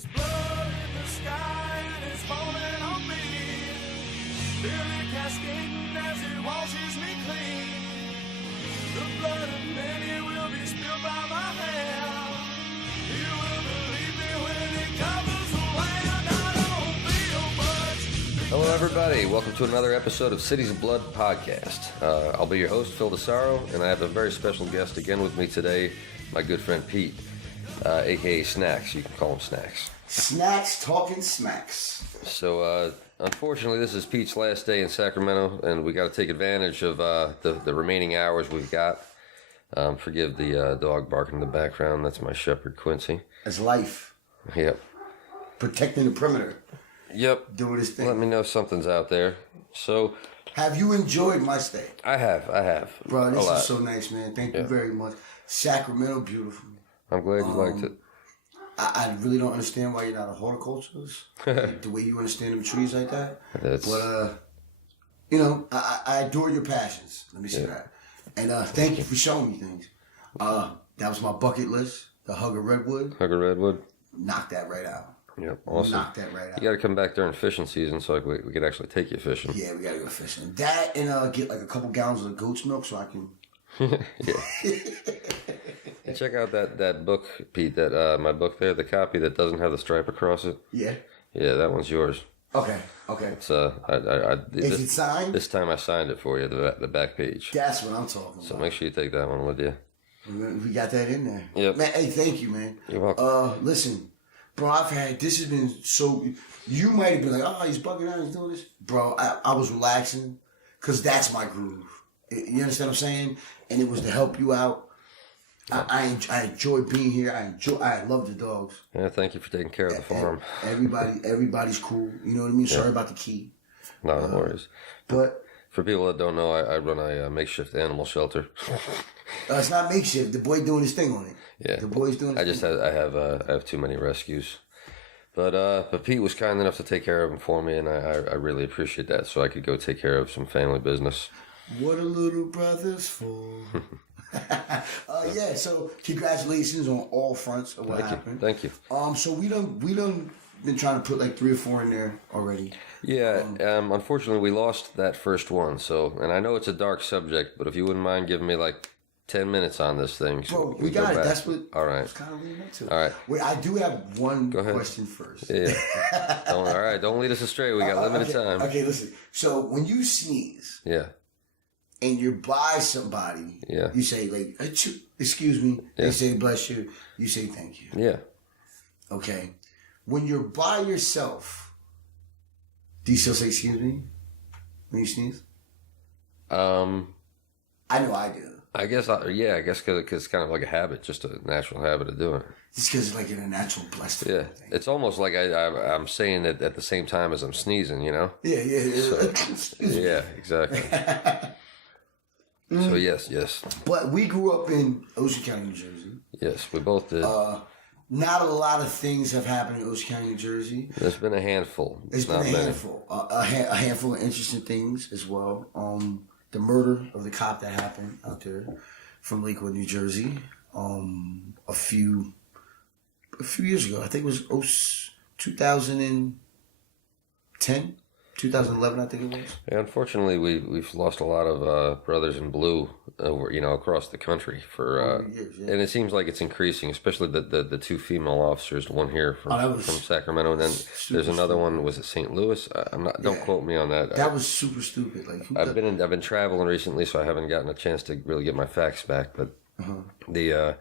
There's blood in the sky and it's falling on me. Feel it cascading as it washes me clean. The blood of many will be spilled by my hand. You will believe me when it covers the land. I don't feel much. Hello, everybody. Welcome to another episode of Cities of Blood podcast. I'll be your host, Phil DeSaro, and I have a very special guest again with me today, my good friend Pete, a.k.a. Snacks. You can call him Snacks. Snacks talking smacks. So, unfortunately, this is Pete's last day in Sacramento, and we got to take advantage of the remaining hours we've got. Forgive the dog barking in the background. That's my shepherd, Quincy. That's life. Yep. Protecting the perimeter. Yep. Doing his thing. Let me know if something's out there. So, Have you enjoyed my stay? I have. Bro, this A lot. is so nice, man. Thank you very much. Sacramento, beautiful. I'm glad you liked it. I really don't understand why you're not a horticulturist. Like, the way you understand them trees like that. That's- But, you know, I adore your passions. Let me say that. And thank you for showing me things. That was my bucket list. The Hugger Redwood. Hugger Redwood. Knock that right out. Yep, awesome. Knock that right out. You got to come back during fishing season so we could actually take you fishing. Yeah, we gotta go fishing. That and get like a couple gallons of goat's milk so I can. And check out that book, Pete. That my book there, the copy that doesn't have the stripe across it. Yeah. Yeah, that one's yours. Okay. It's Is it signed? This time I signed it for you, the back page. That's what I'm talking So about. make sure you take that one with you. We got that in there. Yep. Man, hey, thank you, man. You're welcome. Listen, bro, this has been so. You might have been like, oh, he's bugging out, he's doing this, bro. I was relaxing because that's my groove. You understand what I'm saying? And it was to help you out. I enjoy being here. I love the dogs. Yeah, thank you for taking care of the farm. Everybody's cool. You know what I mean? Sorry about the key. No worries. But For people that don't know, I run a makeshift animal shelter. it's not makeshift. The boy doing his thing on it. Yeah, The boy's doing his thing. I have too many rescues, but Pete was kind enough to take care of them for me, and I really appreciate that. So I could go take care of some family business. What a little brother's for. Yeah, so congratulations on all fronts of what happened. Thank you. So we done been trying to put like 3 or 4 in there already. Yeah, unfortunately we lost that first one. So, and I know it's a dark subject, but if you wouldn't mind giving me like 10 minutes on this thing, so Bro, we got it. back. That's what All I right. was kind of leading up to. All right. Wait, I do have one ahead. question first. Yeah. All right. Don't lead us astray. We got limited time. Okay, listen. So when you sneeze Yeah. and you're by somebody, Yeah. you say like, "Achoo," excuse me. Yeah. They say bless you. You say thank you. Yeah. Okay. When you're by yourself, do you still say excuse me when you sneeze? I know I do. I guess because it's kind of like a habit, just a natural habit of doing it. Just because it's like in a natural blessed Yeah, thing. it's almost like I'm saying it at the same time as I'm sneezing, you know? Yeah. Yeah, exactly. So yes, But we grew up in Ocean County, New Jersey. yes, we both did. Not a lot of things have happened in Ocean County, New Jersey. There's been a handful. It's been not a many. handful. A handful of interesting things as well. The murder of the cop that happened out there from Lakewood, New Jersey. A few years ago. I think it was 2010, 2011. I think it was. Yeah, unfortunately, we've lost a lot of brothers in blue, across the country for, Over years, yeah. and it seems like it's increasing, especially the 2 female officers. One here from Sacramento, and then there's another one. Was it St. Louis? Don't quote me on that. That was super stupid. Like I've been traveling recently, so I haven't gotten a chance to really get my facts back. But the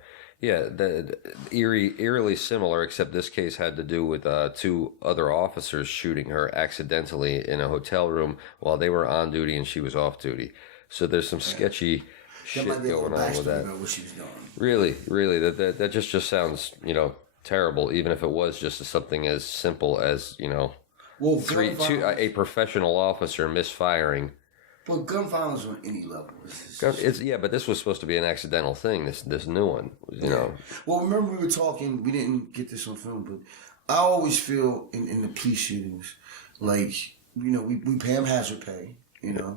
eerily similar, except this case had to do with 2 other officers shooting her accidentally in a hotel room while they were on duty and she was off duty. So there's some sketchy shit going on with that. What she was doing. Really, that just sounds terrible. Even if it was just something as simple as Well, a professional officer misfiring. But gun violence on any level is But this was supposed to be an accidental thing. This new one, Well, remember we were talking. We didn't get this on film, but I always feel in the police shootings, like we pay them hazard pay. Yeah.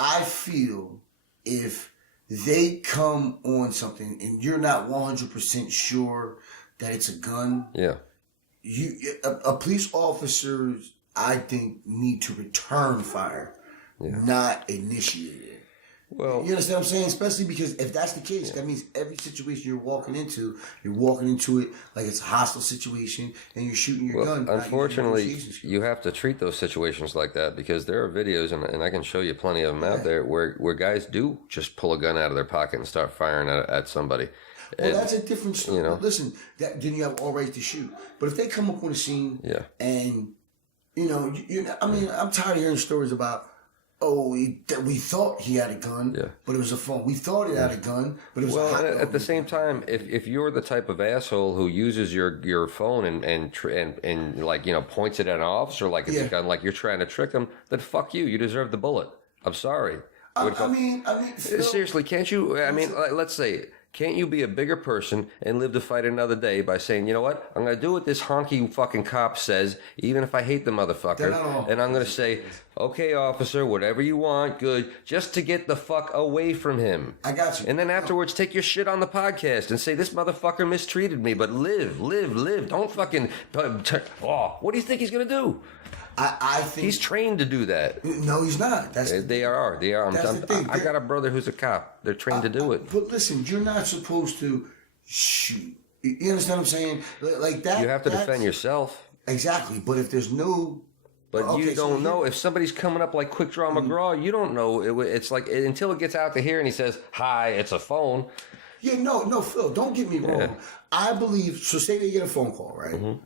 I feel if they come on something and you're not 100% sure that it's a gun, Yeah. a police officer, I think, need to return fire, not initiate it. Well, You understand what I'm saying? Especially because if that's the case, that means every situation you're walking into it like it's a hostile situation and you're shooting your gun. not using unfortunately, negotiation skills. you have to treat those situations like that because there are videos, and I can show you plenty of them out there, where guys do just pull a gun out of their pocket and start firing at somebody. Well, And, that's a different story. you know. Listen, then you have all right to shoot. But if they come up on a scene and, I mean, I'm tired of hearing stories about, we thought he had a gun, but it was a phone. We thought he had a gun, but it was a hot dog. at the same time, if you're the type of asshole who uses your phone and like, points it at an officer like it's a gun, like you're trying to trick them, then fuck you. You deserve the bullet. I'm sorry. I mean, Phil, Seriously, can't you? I mean, let's say, can't you be a bigger person and live to fight another day by saying, you know what? I'm going to do what this honky fucking cop says, even if I hate the motherfucker. And I'm going to say, okay, officer, whatever you want, good, just to get the fuck away from him. I got you. And then afterwards, take your shit on the podcast and say, this motherfucker mistreated me, but live. Don't fucking, what do you think he's going to do? I think He's trained to do that. No, he's not. They are. That's the thing. I got a brother who's a cop. They're trained to do it. But listen, you're not supposed to shoot. You understand what I'm saying? Like that. You have to defend yourself. Exactly. But if there's no. But you don't know if somebody's coming up like Quick Draw McGraw. You don't know. It's like until it gets out to here and he says, "Hi, it's a phone." Yeah, no, Phil. Don't get me wrong. I believe. So say they get a phone call, right? Mm-hmm.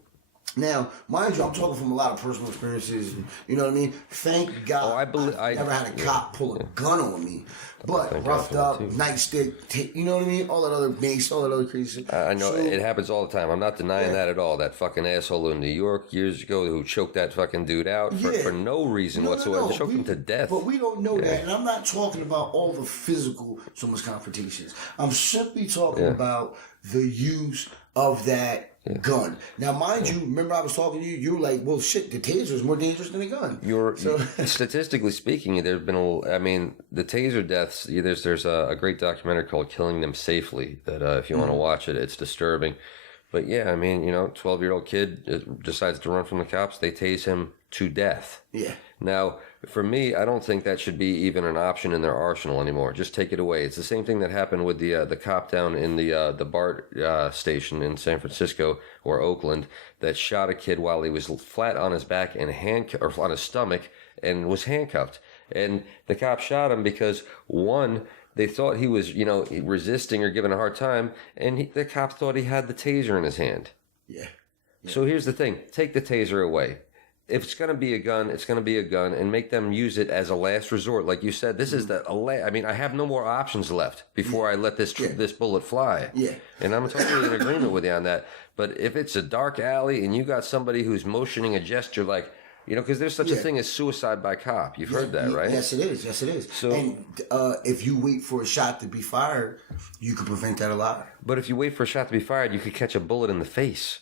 Now, mind you, I'm talking from a lot of personal experiences. And, you know what I mean? Thank God, I never had a cop pull a gun on me. But roughed up, nightstick, you know what I mean? All that other mace, all that other crazy shit. I know it happens all the time. I'm not denying that at all. That fucking asshole in New York years ago who choked that fucking dude out for no reason whatsoever. Choked him to death. But we don't know that. And I'm not talking about all the physical confrontations. I'm simply talking about the use of that gun. Now, mind you, remember I was talking to you, you were like, well, shit, the taser is more dangerous than a gun. Statistically speaking, there's been the taser deaths, there's a great documentary called Killing Them Safely that if you want to watch it, it's disturbing. But yeah, 12-year-old kid decides to run from the cops, they tase him to death. Yeah. Now, for me, I don't think that should be even an option in their arsenal anymore. Just take it away. It's the same thing that happened with the cop down in the BART station in San Francisco or Oakland that shot a kid while he was flat on his back and or on his stomach and was handcuffed. And the cop shot him because one, they thought he was resisting or giving a hard time, and the cop thought he had the taser in his hand. Yeah. So here's the thing: take the taser away. If it's going to be a gun, it's going to be a gun, and make them use it as a last resort. Like you said, this is I have no more options left before I let this bullet fly. Yeah. And I'm totally in agreement with you on that. But if it's a dark alley and you got somebody who's motioning a gesture like, because there's such a thing as suicide by cop. You've heard that, right? Yes, it is. So, and if you wait for a shot to be fired, you could prevent that a lot. But if you wait for a shot to be fired, you could catch a bullet in the face.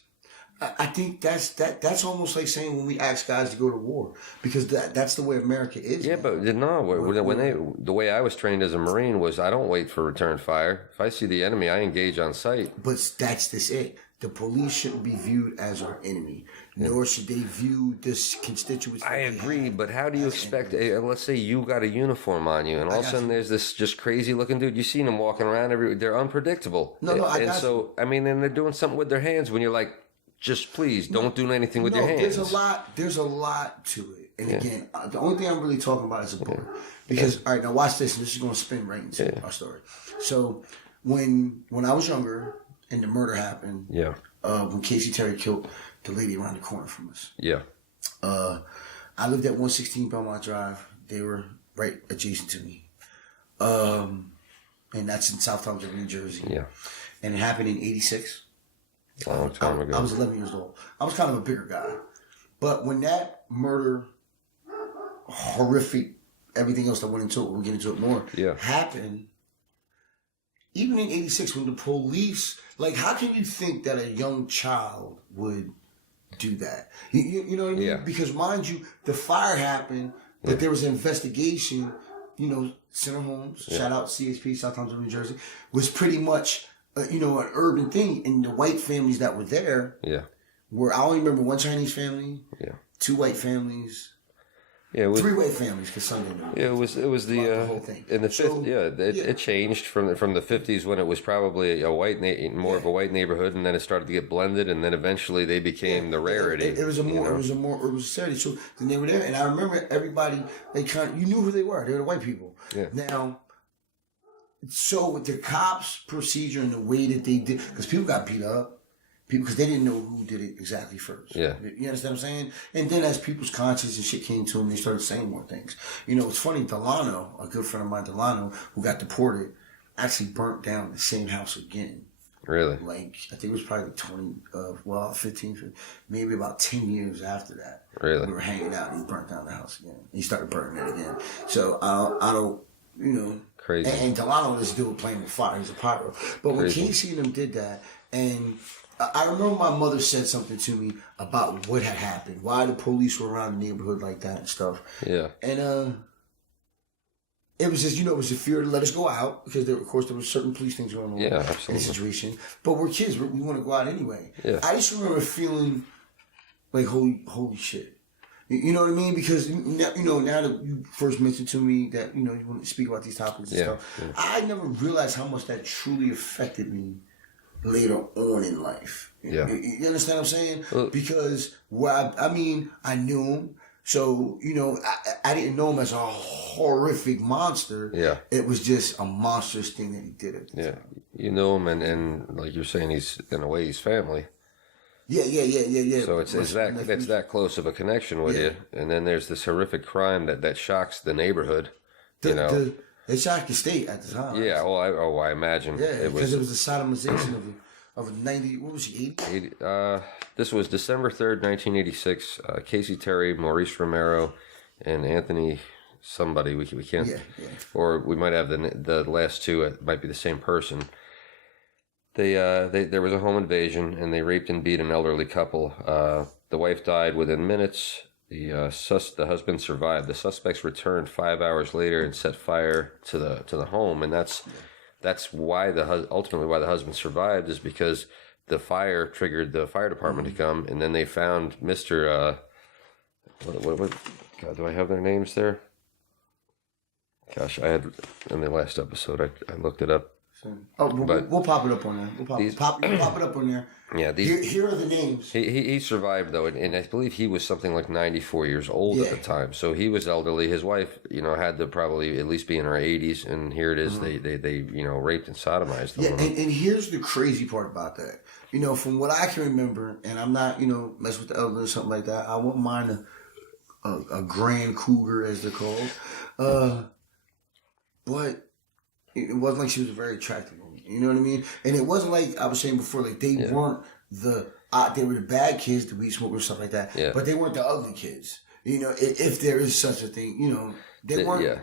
I think that's almost like saying when we ask guys to go to war, because that's the way America is. Yeah, but no, the way I was trained as a Marine was I don't wait for return fire. If I see the enemy, I engage on sight. But that's it. The police shouldn't be viewed as our enemy, nor should they view this constituency. I agree, but how do you expect? Let's say you got a uniform on you, and all of a sudden there's this just crazy looking dude. You seen them walking around everywhere. They're unpredictable. And they're doing something with their hands when you're like, just please don't do anything with your hands. There's a lot to it. And again, the only thing I'm really talking about is a bullet. Because, all right, now watch this. And this is going to spin right into our story. So when I was younger and the murder happened, when Casey Terry killed the lady around the corner from us. Yeah. I lived at 116 Belmont Drive. They were right adjacent to me. And that's in South Townsend, New Jersey. Yeah. And it happened in 86. Long time ago. I was 11 years old. I was kind of a bigger guy. But when that murder, horrific, everything else that went into it, we'll get into it more, happened, even in 86, when the police, like, how can you think that a young child would do that? You know what I mean? Yeah. Because, mind you, the fire happened, but there was an investigation, Center Homes, shout out CHP, South Townsend, New Jersey, was pretty much an urban thing, and the white families that were there where I only remember one Chinese family, Yeah. 2 white families, Yeah, it was, 3 white families because some didn't know. yeah, it was the whole thing. in the So, it changed from the 50s when it was probably a more of a white neighborhood, and then it started to get blended, and then eventually they became the rarity. It was a rarity. So then they were there, and I remember everybody. You knew who they were. They were the white people. Yeah. Now, so with the cops' procedure and the way that they did, because people got beat up. Because they didn't know who did it exactly first. Yeah. You understand what I'm saying? And then as people's conscience and shit came to them, they started saying more things. You know, it's funny, Delano, a good friend of mine, Delano, who got deported, actually burnt down the same house again. Really? Like, I think it was probably 15, maybe about 10 years after that. Really? We were hanging out and he burnt down the house again. He started burning it again. So, I don't, you know. Crazy. And Delano, this dude playing with fire. He's a pyro. But when Crazy. Casey and them did that, and I remember my mother said something to me about what had happened, why the police were around the neighborhood like that and stuff. Yeah. And it was just, it was a fear to let us go out because of course there were certain police things going on Yeah, in the absolutely. situation. But we're kids, we want to go out anyway. Yeah. I just remember feeling like holy shit. You know what I mean? Because now, now that you first mentioned to me that you want to speak about these topics and stuff, yeah. I never realized how much that truly affected me later on in life. Yeah. You understand what I'm saying? Well, Because I knew him. So, I didn't know him as a horrific monster. Yeah. It was just a monstrous thing that he did at the Yeah. time. You know him, and like you're saying, he's in a way he's family. Yeah. So it's that close of a connection with you, and then there's this horrific crime that shocks the neighborhood. It shocked the state at the time. Yeah, well, I imagine. Yeah, because it was the sodomization of a 90, what was he, 80? This was December 3rd, 1986. Casey Terry, Maurice Romero, and Anthony somebody. We can't... Yeah. Or we might have the last two. It might be the same person. There was a home invasion, and they raped and beat an elderly couple. The wife died within minutes. The husband survived. The suspects returned 5 hours later and set fire to the home, and that's why ultimately why the husband survived, is because the fire triggered the fire department to come, and then they found Mr. What God, do I have their names there? Gosh, I had in the last episode. I looked it up. We'll pop it up on there. We'll pop it up on there. Yeah, here are the names. He survived though, and I believe he was something like 94 years old at the time. So he was elderly. His wife, had to probably at least be in her 80s, and here it is. They raped and sodomized the woman. And here's the crazy part about that. From what I can remember, and I'm not mess with the elderly or something like that. I wouldn't mind a grand cougar as they're called, but it wasn't like she was a very attractive woman. You know what I mean? And it wasn't like I was saying before, like they weren't they were the bad kids, the weed smokers, stuff like that. Yeah. But they weren't the ugly kids. If there is such a thing, they weren't. Yeah.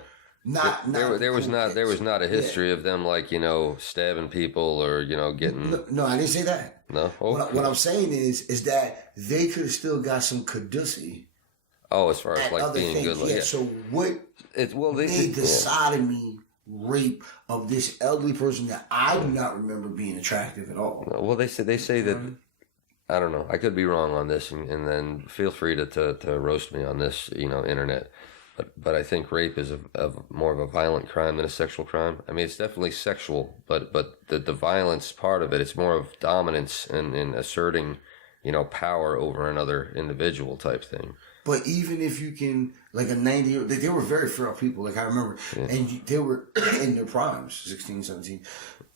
There was not a history of them stabbing people or getting. No, I didn't say that. No. Oh. What I'm saying is that they could have still got some caducey. Oh, as far as like being things. good looking. Yeah. So what made the sodomy rape of this elderly person that I do not remember being attractive at all? Well, they say that. I don't know. I could be wrong on this, and then feel free to roast me on this, internet. But I think rape is more of a violent crime than a sexual crime. I mean, it's definitely sexual, but the violence part of it, it's more of dominance and asserting, power over another individual type thing. But even if you can, like a 90-year-old, they were very feral people, like I remember, and they were in their primes, 16, 17.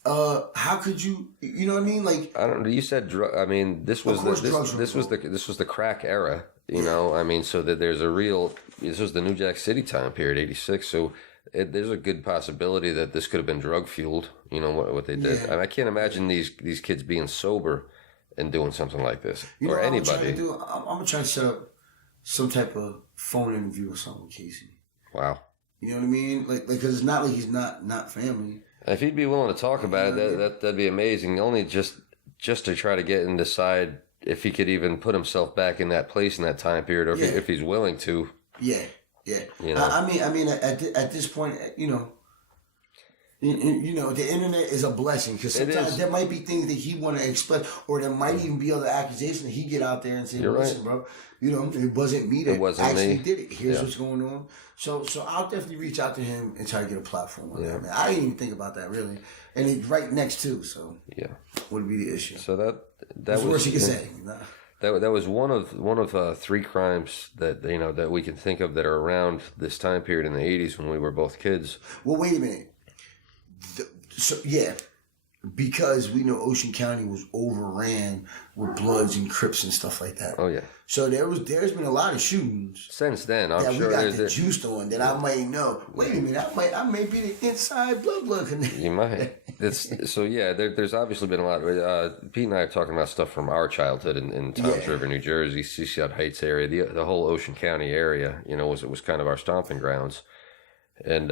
How could you know what I mean? Like, I don't know. You said drug. I mean, this was the crack era. I mean, so that there's this was the New Jack City time period, 86. So there's a good possibility that this could have been drug fueled. What they did. Yeah. And I can't imagine these kids being sober and doing something like this, or what anybody. I'm gonna try to set up some type of phone interview or something with Casey. Wow. You know what I mean? Like, because it's not like he's not family. If he'd be willing to talk about it, that'd be amazing. Only just to try to get and decide if he could even put himself back in that place in that time period, or if he's willing to. Yeah. I mean, at this point, You know, the internet is a blessing because sometimes there might be things that he want to express, or there might even be other accusations that he get out there and say, You're "Listen, bro, you know, it wasn't me that actually did it. Here's what's going on." So I'll definitely reach out to him and try to get a platform on that. Man, I didn't even think about that really, and it's right next to. So would be the issue. So that was worse you could say. That was one of three crimes that that we can think of that are around this time period in the 80s when we were both kids. Well, wait a minute. Because we know Ocean County was overran with Bloods and Crips and stuff like that. Oh yeah. So there's been a lot of shootings since then. I'm that sure we got the juice on that I might know. Wait a minute, I may be the inside blood connection. You might. There's obviously been a lot. Pete and I are talking about stuff from our childhood in Toms River, New Jersey, Seaside Heights area, the whole Ocean County area. You know, was kind of our stomping grounds. And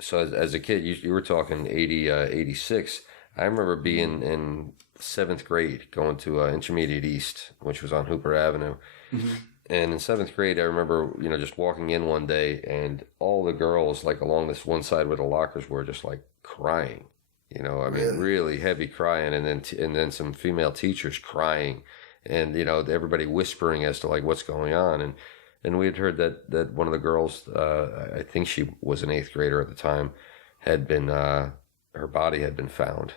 so as a kid, you were talking 86. I remember being in 7th grade going to Intermediate East, which was on Hooper Avenue. Mm-hmm. And in 7th grade, I remember, just walking in one day and all the girls, like along this one side where the lockers were, just like crying. Really heavy crying. And then some female teachers crying and, everybody whispering as to like what's going on. And we had heard that one of the girls, I think she was an 8th grader at the time, had been, her body had been found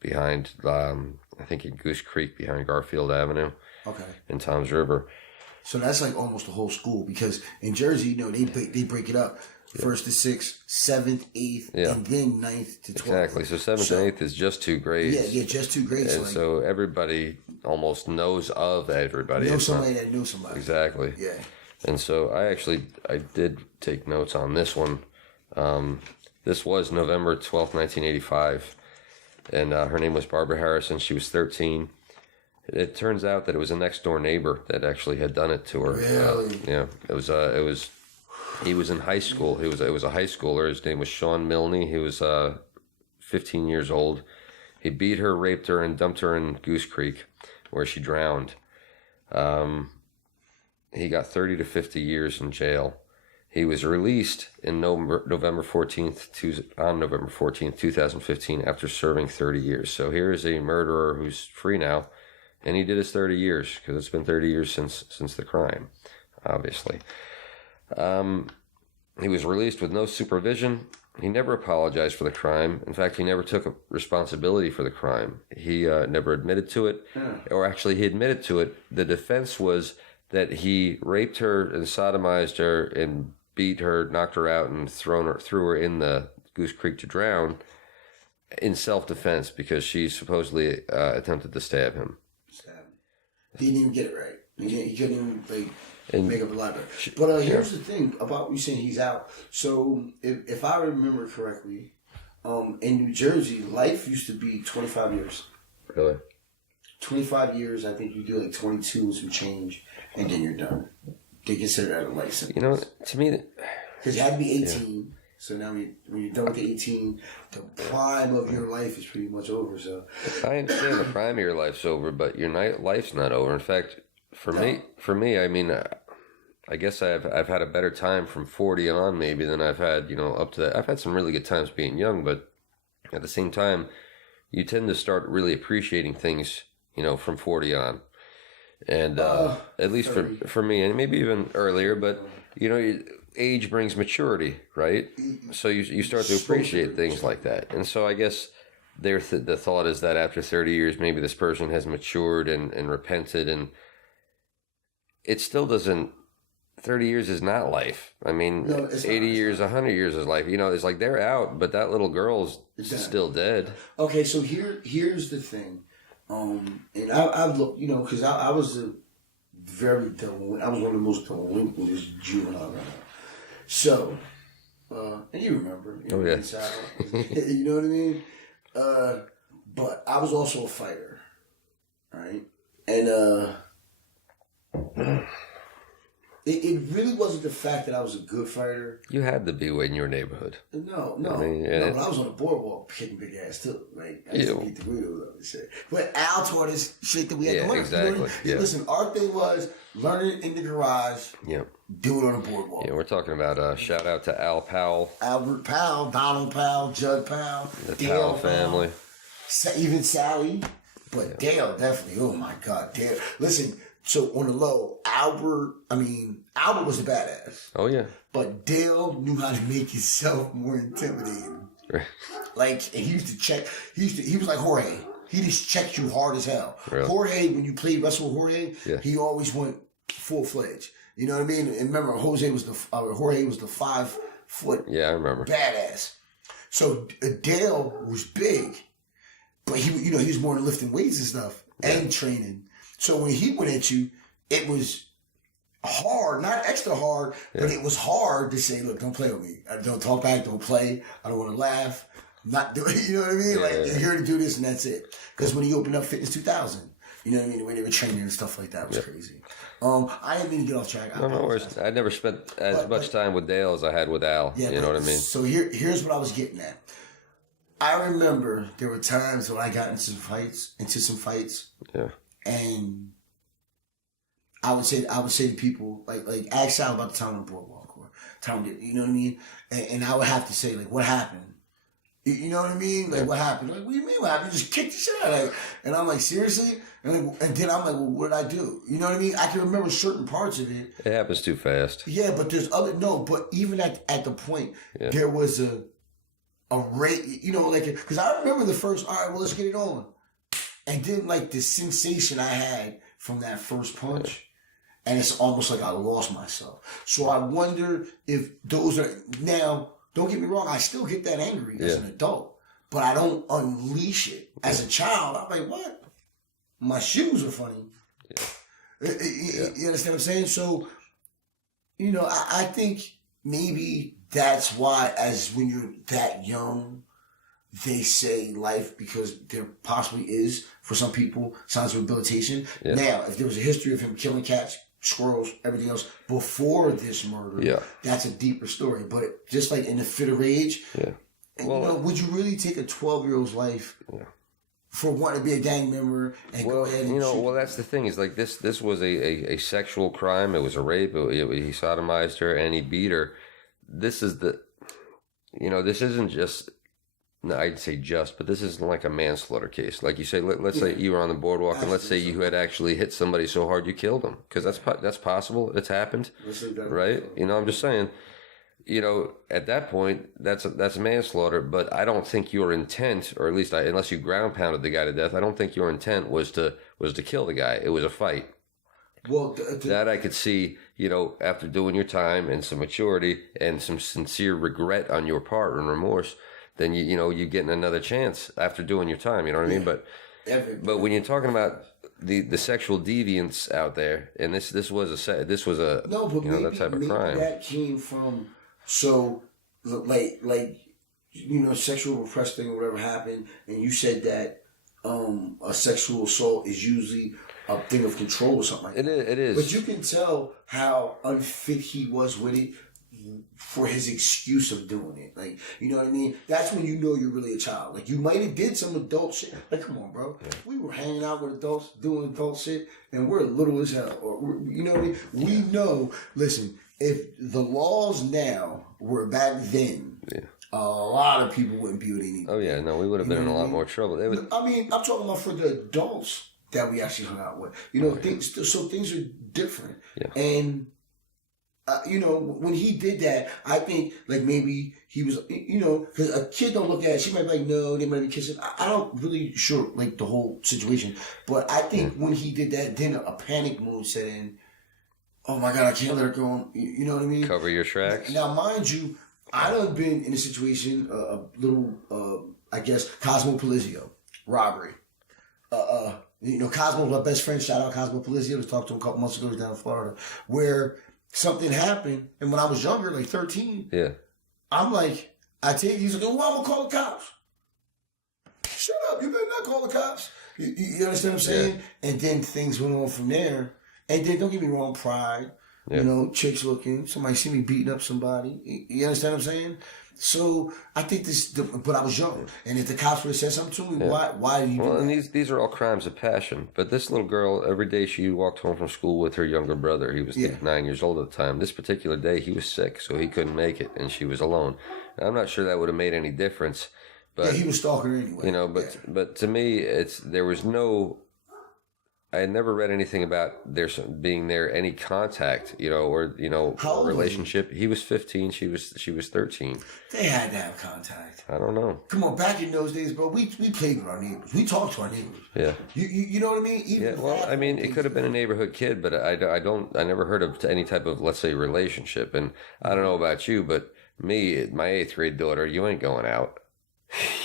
behind, I think in Goose Creek behind Garfield Avenue. Okay. In Toms River. So that's like almost the whole school because in Jersey, they break it up. 1st to 6th, 7th, 8th, and then 9th to 12th. Exactly. So 7th and 8th is just 2 grades. Yeah, just 2 grades. And so everybody almost knows of everybody. Know somebody that knows somebody. Exactly. Yeah. And so I did take notes on this one. This was November 12th, 1985. And her name was Barbara Harrison. She was 13. It turns out that it was a next door neighbor that actually had done it to her. Really? He was in high school. It was a high schooler. His name was Sean Milne. He was 15 years old. He beat her, raped her, and dumped her in Goose Creek, where she drowned. He got 30 to 50 years in jail. He was released in November 14th, 2015, after serving 30 years. So here is a murderer who's free now, and he did his 30 years because it's been 30 years since the crime, obviously. He was released with no supervision. He never apologized for the crime. In fact, he never took responsibility for the crime. He never admitted to it, or actually he admitted to it. The defense was that he raped her and sodomized her and beat her, knocked her out, and threw her in the Goose Creek to drown in self-defense because she supposedly attempted to stab him. Didn't even get it right. He couldn't even make up a lie. But here's the thing about you saying he's out. So if I remember correctly, in New Jersey, life used to be 25 years. Really? 25 years. I think you do like 22 and some change, and then you're done. They consider that a life sentence. To me, because you had to be 18. Yeah. So now when you're done with the 18, the prime of your life is pretty much over. So I understand the prime of your life's over, but your life's not over. In fact, for me, I mean, I guess I've had a better time from 40 on maybe than I've had, up to that. I've had some really good times being young, but at the same time, you tend to start really appreciating things, from 40 on. And at least for me, and maybe even earlier, but age brings maturity, right? So you start to appreciate things like that. And so I guess the thought is that after 30 years, maybe this person has matured and repented, and it still doesn't. 30 years is not life. I mean, 80 years, 100 years is life. It's like they're out, but that little girl's still dead. Okay, so here's the thing. And I've looked, because I was I was one of the most delinquent juvenile around. So, and you remember. Oh, yeah. You know what I mean? But I was also a fighter, right? And It really wasn't the fact that I was a good fighter. You had to be in your neighborhood. No. I mean, No, but I was on the boardwalk kicking big ass too. Like, I used to beat the guidos up and shit. But Al taught us shit that we had to learn. Exactly. You know what I mean? Listen, our thing was learn it in the garage, do it on the boardwalk. Yeah, we're talking about shout out to Al Powell. Albert Powell, Donald Powell, Judd Powell, The Dale Powell family. Even Sally. But Dale, definitely. Oh my God, Dale. Listen, so on the low, Albert was the badass. Oh, yeah. But Dale knew how to make himself more intimidating. Right. Like, and he used to check, he was like Jorge. He just checked you hard as hell. Really? Jorge, when you played wrestle with Jorge, he always went full-fledged. You know what I mean? And remember, Jorge was the 5 foot Yeah, I remember. badass. So Dale was big, but he was more than lifting weights and stuff and training. So when he went at you, it was hard, not extra hard, but it was hard to say, look, don't play with me. Don't talk back, don't play. I don't want to laugh. I'm not doing it, you know what I mean? You're here to do this and that's it. Because when he opened up Fitness 2000, you know what I mean? The way they were training and stuff like that was crazy. I didn't mean to get off track. No worries. I never spent as much time with Dale as I had with Al. Yeah, you know what I mean? So here's what I was getting at. I remember there were times when I got into some fights. Yeah. And I would say to people, like ask Sal about the time on the boardwalk or time, you know what I mean? And I would have to say, like, what happened? You know what I mean? Like, what happened? Like, what do you mean what happened? You just kicked the shit out of it. And I'm like, seriously? And then I'm like, well, what did I do? You know what I mean? I can remember certain parts of it. It happens too fast. Yeah, but there's but even at the point, there was a rate, you know, like, because I remember the first, all right, well, let's get it on. And then, like, the sensation I had from that first punch, and it's almost like I lost myself. So I wonder if those are, now, don't get me wrong, I still get that angry as an adult, but I don't unleash it. As a child, I'm like, what? My shoes are funny. You understand what I'm saying? So, you know, I think maybe that's why, as when you're that young, they say life, because there possibly is, for some people, signs of rehabilitation. Yeah. Now, if there was a history of him killing cats, squirrels, everything else before this murder, that's a deeper story. But just like in the fit of rage, well, you know, would you really take a 12-year-old's life for wanting to be a gang member and go ahead and shoot? Well, that's the thing, is like this was a sexual crime. It was a rape. He sodomized her and he beat her. This is this isn't just, no, I'd say just, but this isn't like a manslaughter case. Like you say, let's say you were on the boardwalk and let's say you had actually hit somebody so hard you killed them. Because that's possible. It's happened. Right? You know, I'm just saying, you know, at that point, that's manslaughter, but I don't think your intent, or at least unless you ground pounded the guy to death, I don't think your intent was to kill the guy. It was a fight. Well, that I could see, you know, after doing your time and some maturity and some sincere regret on your part and remorse, then you getting another chance after doing your time. You know what I mean? But when you're talking about the sexual deviance out there, and this was that type of crime. That came from sexual repressed thing or whatever happened, and you said that a sexual assault is usually a thing of control or something like that. It is. But you can tell how unfit he was with it for his excuse of doing it. Like, you know what I mean? That's when you know you're really a child. Like, you might have did some adult shit. Like, come on, bro. Yeah. We were hanging out with adults, doing adult shit, and we're little as hell. Or, you know what I mean? We know, listen, if the laws now were back then, a lot of people wouldn't be what they need. Oh, yeah. No, we would have been in a lot more trouble. I mean, I'm talking about for the adults that we actually hung out with. You know, things are different. Yeah. And when he did that, I think, like, maybe he was, because a kid don't look at it. She might be like, no, they might be kissing. I don't really sure, like, the whole situation. But I think when he did that, then a panic mode set in. Oh, my God, I can't let her go on. You know what I mean? Cover your tracks. Now, mind you, I done been in a situation, a little, I guess, Cosmo Polizio, robbery. Cosmo's my best friend. Shout out Cosmo Polizio. I was talking to him a couple months ago. He was down in Florida. Where something happened, and when I was younger, like 13, I'm like, he's like, well, I'm going to call the cops. Shut up, you better not call the cops. You understand what I'm saying? Yeah. And then things went on from there. And then, don't get me wrong, pride. Yeah. You know, chicks looking. Somebody see me beating up somebody. You understand what I'm saying? So I think but I was young, and if the cops would have said something to me, why do you do Well, that? and these are all crimes of passion. But this little girl, every day she walked home from school with her younger brother. He was 9 years old at the time. This particular day, he was sick, so he couldn't make it, and she was alone. And I'm not sure that would have made any difference. But he was stalking her anyway. You know, but to me, there was no. I had never read anything about being there any contact, you know, or How old relationship. He was 15, she was 13. They had to have contact. I don't know. Come on, back in those days, bro, we played with our neighbors. We talked to our neighbors. Yeah. You know what I mean? Even Well, I mean, it could have been a neighborhood kid, but I never heard of any type of, let's say, relationship. And I don't know about you, but me, my 8th grade daughter, you ain't going out.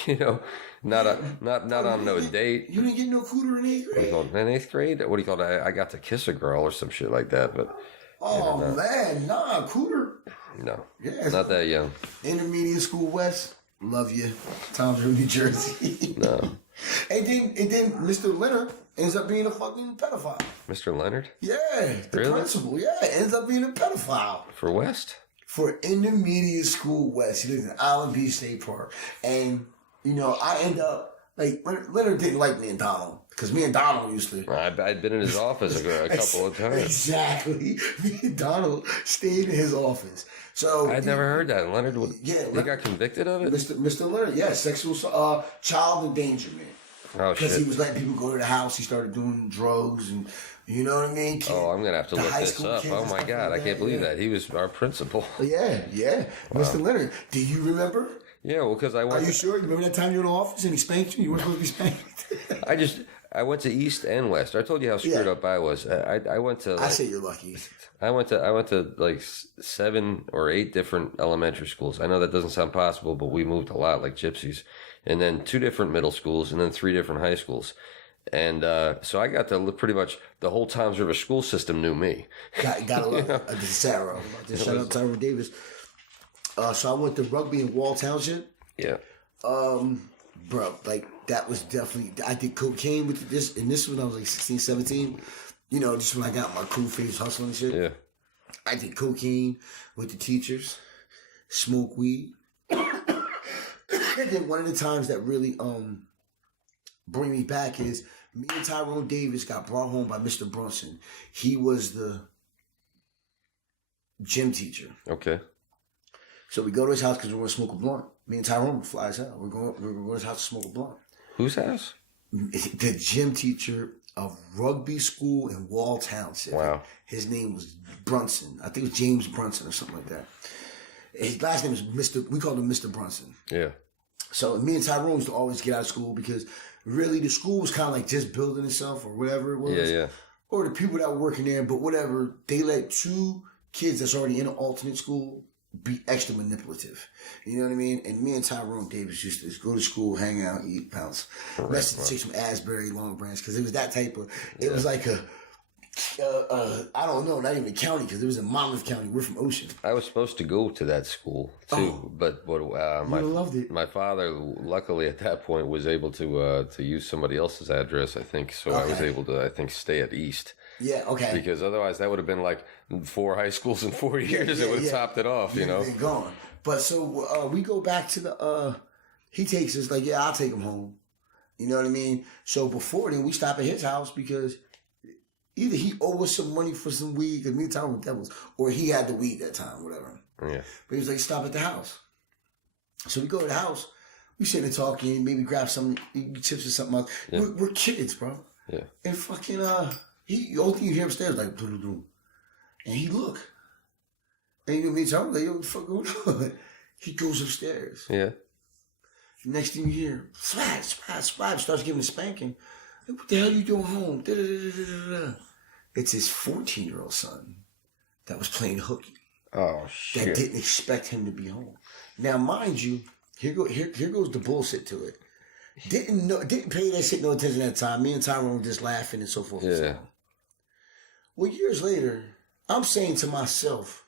You know, not on no date. You didn't get no cooter in 8th grade? In 8th grade? What do you call it? I got to kiss a girl or some shit like that, but. Oh, man, nah, cooter. No. Yeah. Not that young. Intermediate school West, love you. Townsville, New Jersey. No. And then Mr. Leonard ends up being a fucking pedophile. Mr. Leonard? Yeah, the Really? principal. Yeah, ends up being a pedophile. For West? For Intermediate School West. He lives in Island Beach State Park. And, you know, I end up, like, Leonard didn't like me and Donald. Because me and Donald used to. I'd been in his office a couple of times. Exactly. Me and Donald stayed in his office. So I'd never heard that. Leonard, they got convicted of it? Mr. Leonard, yeah, sexual child endangerment. Oh, Because shit. he was letting people go to the house. He started doing drugs and, you know what I mean? Oh, I'm going to have to The look high this school up. kids Oh, and my stuff God. like I can't that, believe yeah. that. He was our principal. Yeah. Mr. Leonard, do you remember? Yeah, well, because I Are went. you sure? You remember that time you were in the office and he spanked you? You weren't supposed to be spanked? I went to East and West. I told you how screwed Yeah. up I was. I went to. I say you're lucky. I went to like 7 or 8 different elementary schools. I know that doesn't sound possible, but we moved a lot like gypsies. And then 2 different middle schools, and then 3 different high schools. And so I got to pretty much the whole Toms River school system knew me. Gotta love it. Sarah. Shout out Tyra Davis. So I went to rugby in Wall Township. Yeah. Bro, like that was definitely. I did cocaine with this, and this was when I was like 16, 17. You know, just when I got my cool face hustling and shit. Yeah. I did cocaine with the teachers, smoke weed. And then one of the times that really bring me back is me and Tyrone Davis got brought home by Mr. Brunson. He was the gym teacher. Okay. So we go to his house because we're going to smoke a blunt. Me and Tyrone fly as hell. We're going to his house to smoke a blunt. Whose house? The gym teacher of rugby school in Wall Township. Wow. His name was Brunson. I think it was James Brunson or something like that. His last name is we called him Mr. Brunson. Yeah. So me and Tyrone used to always get out of school because really the school was kind of like just building itself or whatever it was. Yeah. Or the people that were working there, but whatever, they let 2 kids that's already in an alternate school be extra manipulative. You know what I mean? And me and Tyrone Davis used to go to school, hang out, eat, bounce. Rest take some Asbury, Long Branch, because it was that type of, it was like a, I don't know, not even a county, because it was in Monmouth County. We're from Ocean. I was supposed to go to that school too, but You loved it. my father, luckily at that point, was able to use somebody else's address. I think so. I was Okay. able to, stay at East. Yeah, okay. Because otherwise, that would have been like 4 high schools in 4 years. It would have topped it off, you know. Been gone. But so we go back to the. He takes us like, yeah, I'll take him home. You know what I mean? So before then, we stop at his house because either he owed us some money for some weed because me and Tom were devils, or he had the weed that time, whatever. Yeah. But he was like, stop at the house. So we go to the house. We sitting there talking, maybe grab some chips or something else. Yeah. We're kids, bro. Yeah. And fucking the only thing you hear upstairs like doo-doo-doo. And he look. And you know me and Tom like, yo, what the fuck going on? He goes upstairs. Yeah. Next thing you hear, splat, splat, splat, starts giving a spanking. Like, what the hell you doing home? Da-da-da-da-da-da. It's his 14-year-old son that was playing hooky. Oh That shit. didn't expect him to be home. Now, mind you, here goes the bullshit to it. Didn't pay that shit no attention at the time. Me and Tyrone were just laughing and so forth and so Yeah. on. Well, years later, I'm saying to myself,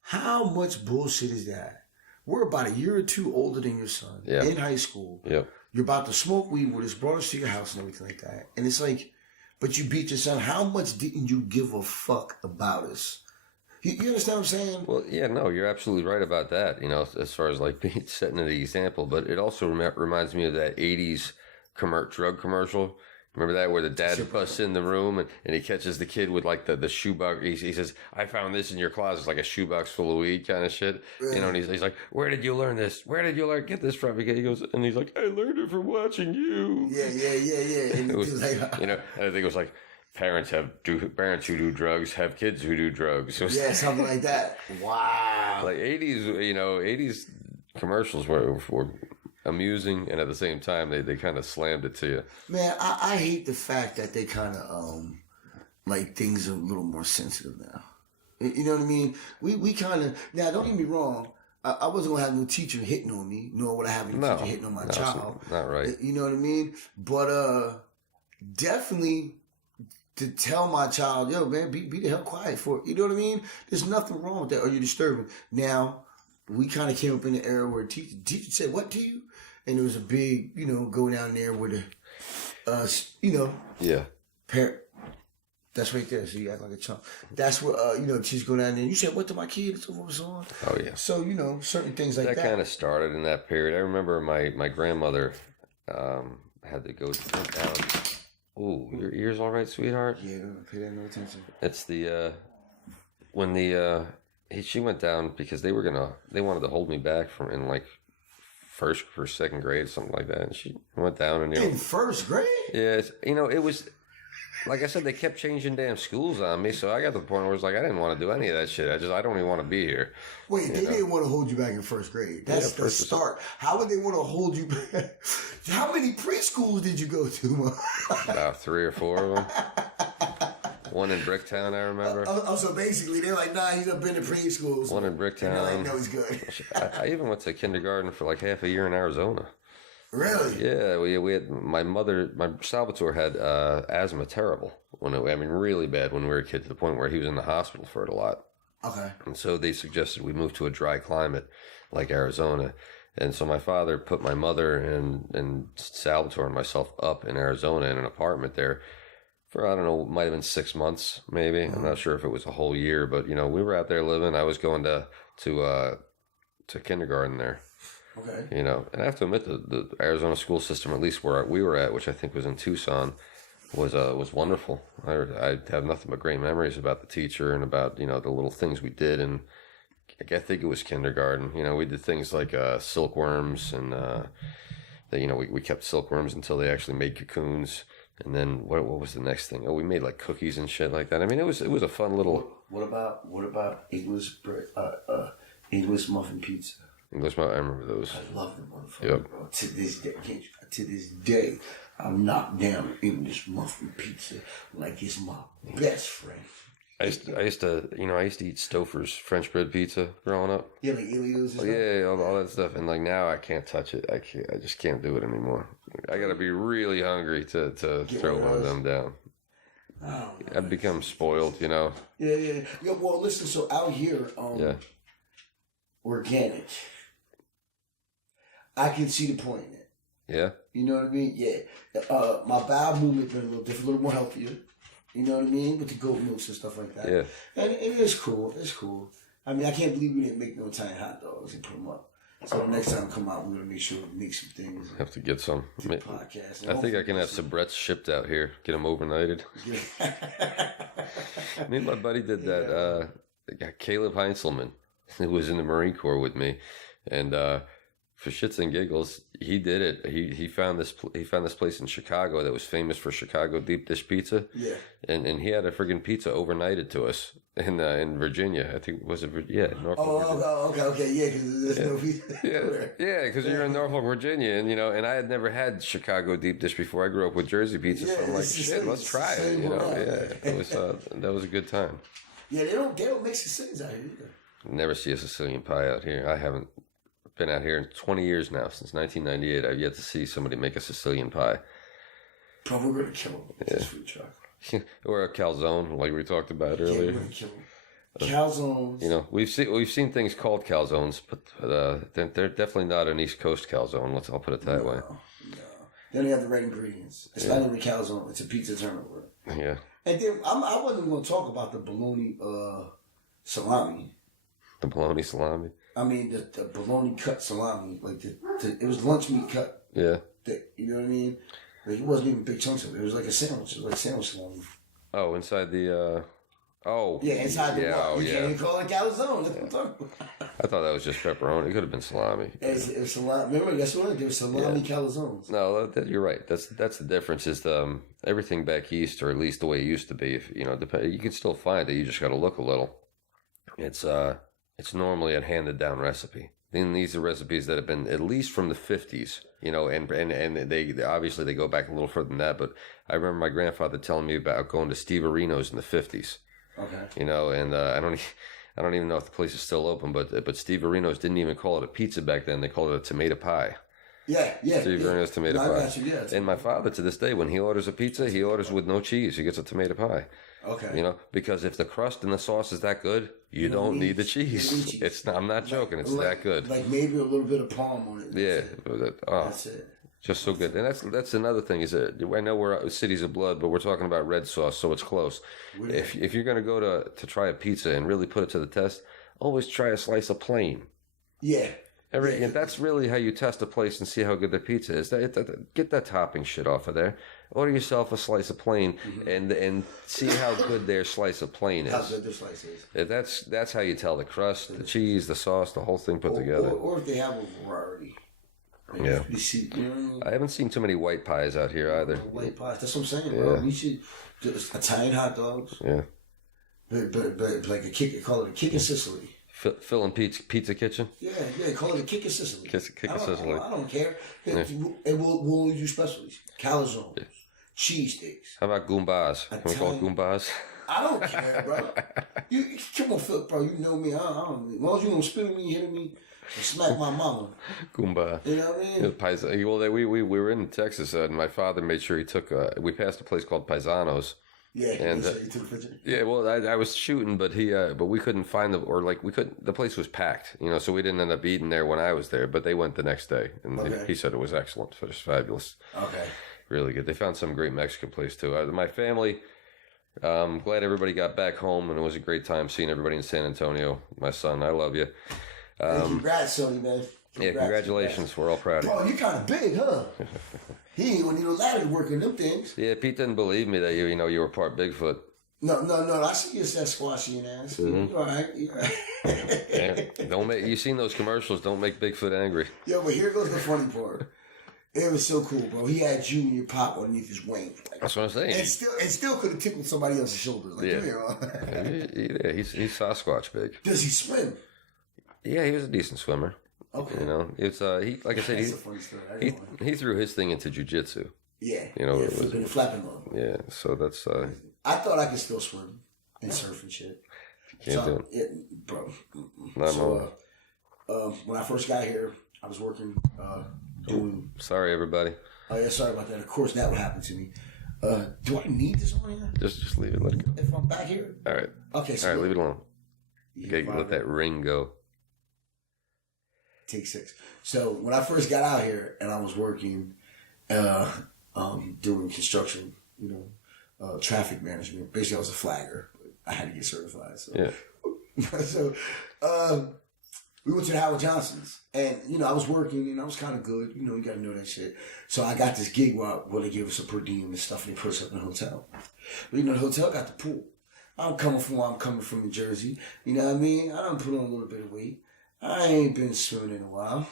how much bullshit is that? We're about a year or 2 older than your son in high school. Yep. You're about to smoke weed with us, brought us to your house and everything like that. And it's like, but you beat your son. How much didn't you give a fuck about us? You understand what I'm saying? Well, yeah, no, you're absolutely right about that. You know, as far as like setting the example, but it also reminds me of that '80s drug commercial. Remember that where the dad busts in the room and he catches the kid with like the shoebox. He says, "I found this in your closet." It's like a shoebox full of weed kind of shit. Yeah. You know, and he's like, "Where did you learn this? Where did you get this from?" Because he goes, and he's like, "I learned it from watching you." Yeah. And it was like, you know, I think it was like parents who do drugs have kids who do drugs. Yeah, something like that. Wow. Like '80s commercials were amusing, and at the same time they kind of slammed it to you. Man, I hate the fact that they kind of like things are a little more sensitive now. You know what I mean? We kind of, now don't get me wrong, I wasn't gonna have no teacher hitting on me, nor would I have any teacher hitting on my child. Not right. You know what I mean? But definitely to tell my child, yo man, be the hell quiet for it. You know what I mean? There's nothing wrong with that, or you're disturbing. Now, we kind of came up in the era where teacher said what to you? And it was a big, you know, go down there with you know. Yeah. Parent. That's right there. So you act like a chump. That's what, you know, she's going down there. And you said, what to my kid? So what was on? Oh, yeah. So, you know, certain things like that. That kind of started in that period. I remember my grandmother had to go down. Ooh, your ears all right, sweetheart? Yeah, pay that no attention. It's when she went down because they wanted to hold me back from in like first or second grade, something like that. And she went down and in first grade? Yeah, you know, it was like I said, they kept changing damn schools on me, so I got to the point where it was like I didn't want to do any of that shit. I don't even want to be here. Wait, they didn't want to hold you back in first grade. That's the start. How would they want to hold you back? How many preschools did you go to? About 3 or 4 of them. One in Bricktown, I remember. So basically, they're like, nah, he's up in the preschool. One in Bricktown. And they're like, no, he's good. I even went to kindergarten for like half a year in Arizona. Really? Yeah, we had my Salvatore had asthma, terrible really bad when we were a kid, to the point where he was in the hospital for it a lot. Okay. And so they suggested we move to a dry climate like Arizona. And so my father put my mother and Salvatore and myself up in Arizona in an apartment there for, I don't know, it might have been 6 months, maybe. I'm not sure if it was a whole year, but, you know, we were out there living. I was going to kindergarten there. Okay. You know, and I have to admit the Arizona school system, at least where we were at, which I think was in Tucson, was wonderful. I have nothing but great memories about the teacher and about, you know, the little things we did. And I think it was kindergarten. You know, we did things like silkworms, and you know, we kept silkworms until they actually made cocoons. And then what was the next thing? Oh, we made like cookies and shit like that. I mean, it was a fun little. What about English English muffin pizza? English muffin, I remember those. I love them motherfuckers, yep. Bro. To this day, I'm knocked down English muffin pizza like it's my best friend. I used to eat Stouffer's French bread pizza growing up. Yeah, like Elio's. Yeah, all that stuff. And like now, I can't touch it. I just can't do it anymore. I got to be really hungry to throw one of them down. Oh, I've become spoiled, you know. Yeah. Well, listen. So out here, organic. I can see the point in it. Yeah. You know what I mean? Yeah. My bowel movement been a little different, a little more healthier. You know what I mean? With the goat milks and stuff like that. Yeah. And it is cool. It's cool. I mean, I can't believe we didn't make no Italian hot dogs and put them up. So the next time we come out, we're going to make sure we make some things. Have to get some. Podcast. I think I can have some Brett's shipped out here. Get them overnighted. Me and my buddy did that. Caleb Heinzelman, who was in the Marine Corps with me. And for shits and giggles, he did it. He found this place in Chicago that was famous for Chicago deep dish pizza. Yeah. And he had a friggin' pizza overnighted to us in Virginia. I think Norfolk. Virginia. Okay. Yeah, because there's no pizza. Yeah, because you're in Norfolk, Virginia, and you know, and I had never had Chicago deep dish before. I grew up with Jersey pizza, so I'm like, shit, let's try it. You know, yeah, it was that was a good time. Yeah, they don't make Sicilians out here either. Never see a Sicilian pie out here. I haven't been out here in 20 years now, since 1998. I've yet to see somebody make a Sicilian pie. Probably going to kill them with this food truck. Or a calzone, like we talked about earlier. Yeah, we're going to kill them. Calzones. You know, we've seen things called calzones, but they're definitely not an East Coast calzone. I'll put it that way. No. They don't have the right ingredients. It's not even a calzone. It's a pizza turnover. Yeah. And then I wasn't going to talk about the bologna salami. The bologna salami. I mean, the bologna cut salami. Like, it was lunch meat cut. Yeah. You know what I mean? Like, it wasn't even big chunks of it. It was like a sandwich. It was like sandwich salami. Oh, inside the... Yeah, inside the what? oh, You can't even call it calzone. That's what I'm talking about. I thought that was just pepperoni. It could have been salami. It's salami. Remember, that's what there was salami calzones. No, you're right. That's the difference. Is everything back east, or at least the way it used to be. If you know, you can still find it. You just got to look a little. It's normally a handed down recipe. Then these are recipes that have been at least from the 50s, you know, and they obviously they go back a little further than that. But I remember my grandfather telling me about going to Steve Areno's in the 50s. Okay. You know, and I don't even know if the place is still open, but Steve Areno's didn't even call it a pizza back then. They called it a tomato pie. Yeah. Steve Areno's tomato pie. I got you, yeah. And my father, to this day, when he orders a pizza, he orders with no cheese. He gets a tomato pie. Okay. You know, because if the crust and the sauce is that good, you don't need the cheese. It's not, I'm not joking. It's that good. Like maybe a little bit of palm on it. That's it. Just so good. And that's another thing is that I know we're Cities of Blood, but we're talking about red sauce, so it's close. If you're going to go to try a pizza and really put it to the test, always try a slice of plain. Yeah. And that's really how you test a place and see how good the pizza is. Get that topping shit off of there. Order yourself a slice of plain and see how good their slice of plain is. How good their slice is. That's how you tell the crust, the cheese, the sauce, the whole thing put together. Or if they have a variety. Yeah. You see, you know, I haven't seen too many white pies out here either. White pies. That's what I'm saying, bro. We should just Italian hot dogs. Yeah. But like call it a kick in Sicily. Phil and Pete's Pizza Kitchen? Yeah, call it a kick in Sicily. Kick in Sicily. I don't care. And we'll only do specialties. Calzones, cheesesteaks. How about Goombas? Can we call it Goombas? I don't care, bro. You come on, Phil, bro. You know me. I don't. As long as you don't spit at me, hit me, and smack my mama. Goomba. You know what I mean? Well, we were in Texas, and my father made sure he took. We passed a place called Paisanos. Yeah, and so you took a picture. Yeah, well, I was shooting, but we couldn't find the place was packed, you know, so we didn't end up eating there when I was there. But they went the next day, and he said it was excellent. So it was fabulous. Okay. Really good. They found some great Mexican place too. My family. Glad everybody got back home, and it was a great time seeing everybody in San Antonio. My son, I love you. Hey, congrats, Sony, man. Congratulations. We're all proud of you. Bro, you kind of big, huh? He ain't gonna need a ladder working them things. Yeah, Pete didn't believe me that you were part Bigfoot. No. I see you Sasquatchy and ass. Mm-hmm. You're all right. You're all right. Yeah. Don't make. You seen those commercials? Don't make Bigfoot angry. Yo, but here goes the funny part. It was so cool, bro. He had you and your pop underneath his wing. Like, that's what I'm saying. And still could have tickled somebody else's shoulder. Like, yeah, he's Sasquatch big. Does he swim? Yeah, he was a decent swimmer. Okay. You know, it's he like I said, that's a funny story. He threw his thing into jiu-jitsu. Yeah. You know, it was flapping mode. Yeah, so that's. I thought I could still swim and surf and shit. Can't do it, bro. So, when I first got here, I was working doing. Sorry, everybody. Oh yeah, sorry about that. Of course, that would happen to me. Do I need this on here? Just leave it. Let it go. If I'm back here. All right. Okay. So all right. Leave it alone. You gotta let that ring go. Take 6. So when I first got out here and I was working, doing construction, you know, traffic management. Basically, I was a flagger. But I had to get certified. So. Yeah. So, we went to the Howard Johnson's, and you know I was working, and I was kind of good. You know, you got to know that shit. So I got this gig where they gave us a per diem and stuff, and they put us up in a hotel. But you know, the hotel got the pool. I'm coming from New Jersey. You know what I mean? I done put on a little bit of weight. I ain't been swimming in a while.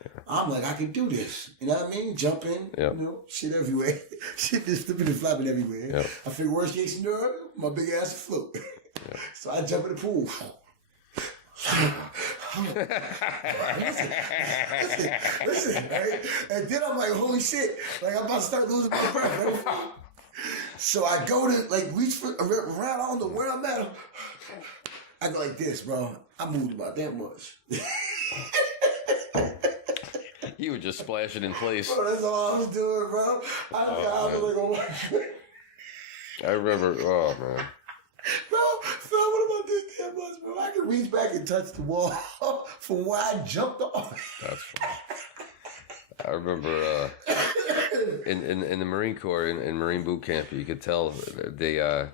Yeah. I'm like, I can do this. You know what I mean? Jump in, you know, shit everywhere. Shit just flipping and flapping everywhere. Yep. I figure worst case scenario, my big ass will float. Yep. So I jump in the pool. listen, right? And then I'm like, holy shit, like I'm about to start losing my breath. Right? So I go to like reach for around, I don't know where I'm at. I go like this, bro. I moved about that much. You were just splashing in place. Bro, that's all I was doing, bro. I was like, oh my God. I remember, oh man. Bro, what about this damn much, bro? I can reach back and touch the wall from where I jumped off. That's funny. I remember in the Marine Corps in Marine boot camp, you could tell they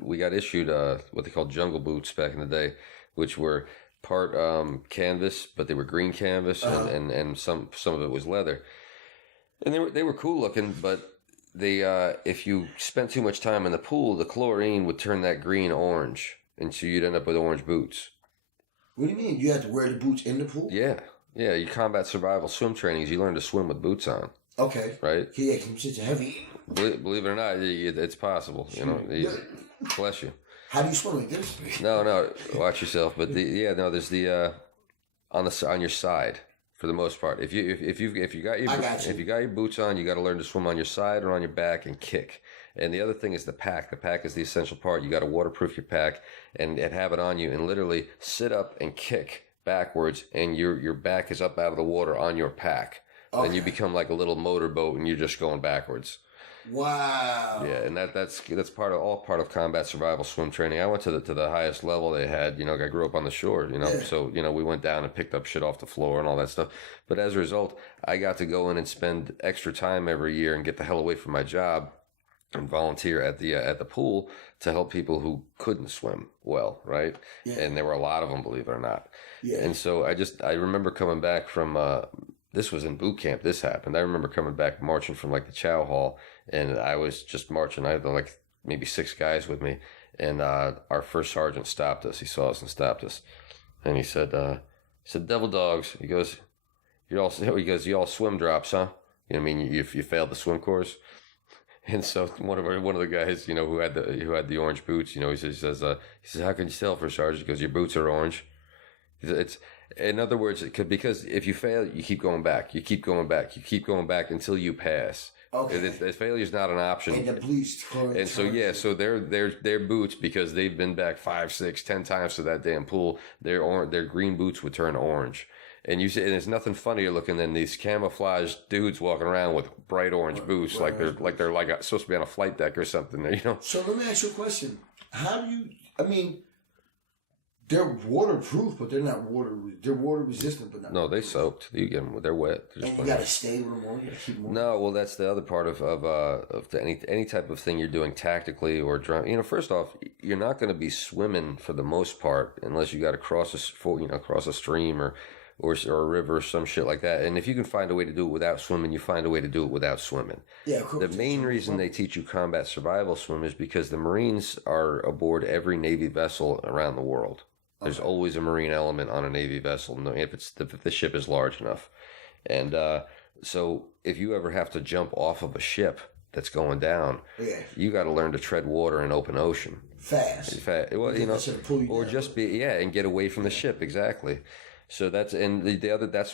we got issued what they called jungle boots back in the day, which were part canvas, but they were green canvas, and some of it was leather, and they were cool looking, but they if you spent too much time in the pool, the chlorine would turn that green orange, and so you'd end up with orange boots. What do you mean? You have to wear the boots in the pool? Yeah. Your combat survival swim trainings, you learn to swim with boots on. Okay. Right? Yeah, because shit's heavy. Believe it or not, it's possible. Bless you. How do you swim like this? No, watch yourself. But there's the on your side for the most part. If you got your boots on, you got to learn to swim on your side or on your back and kick. And the other thing is the pack. The pack is the essential part. You got to waterproof your pack and have it on you, and literally sit up and kick backwards, and your back is up out of the water on your pack. Okay. Then you become like a little motorboat, and you're just going backwards. Wow. Yeah, and that's part of combat survival swim training. I went to the highest level they had. I grew up on the shore. So we went down and picked up shit off the floor and all that stuff. But as a result, I got to go in and spend extra time every year and get the hell away from my job and volunteer at the pool to help people who couldn't swim well, right? Yeah. And there were a lot of them, believe it or not. Yeah. And so I remember coming back from this was in boot camp. This happened. I remember coming back marching from like the chow hall, and I was just marching. I had like maybe 6 guys with me, and our first sergeant stopped us. He saw us and stopped us, and he said, "Devil dogs." He goes, "You all swim drops, huh? You failed the swim course." And so one of the guys, who had the orange boots, he says, "How can you tell, First Sergeant?" He goes, "Your boots are orange." It's, in other words, because if you fail, you keep going back. You keep going back. You keep going back until you pass. Okay. Failure is not an option. And the bleach. And so their boots, because they've been back 5, 6, 10 times to that damn pool, their green boots would turn orange. And and there's nothing funnier looking than these camouflaged dudes walking around with bright orange boots, like they're supposed to be on a flight deck or something. So let me ask you a question: how do you? They're waterproof, but they're not They're water resistant, but not. No, they soaked. You get them; they're wet. And you gotta stay with them on. You gotta keep them on. No, well, that's the other part of any type of thing you're doing tactically or driving. First off, you're not going to be swimming for the most part unless you got to cross a stream or a river or some shit like that. And if you can find a way to do it without swimming, you find a way to do it without swimming. Yeah, of course. The main reason they teach you combat survival swim is because the Marines are aboard every Navy vessel around the world. There's always a Marine element on a Navy vessel, if the ship is large enough. And so if you ever have to jump off of a ship that's going down, you got to learn to tread water in open ocean. Fast. Well, or just and get away from the ship, exactly. So that's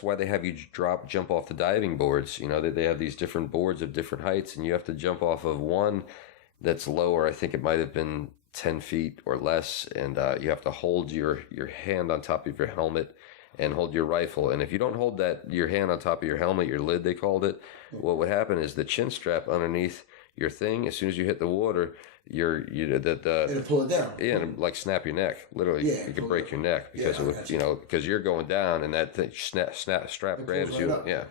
why they have you jump off the diving boards. They have these different boards of different heights, and you have to jump off of one that's lower. I think it might have been 10 feet or less, and you have to hold your hand on top of your helmet and hold your rifle. And if you don't hold your hand on top of your helmet, your lid they called it, what would happen is the chin strap underneath your thing, as soon as you hit the water, it'll pull it down. Yeah, and like snap your neck. Literally, you could break your neck because because you're going down and that thing strap grabs you. Right. Yeah.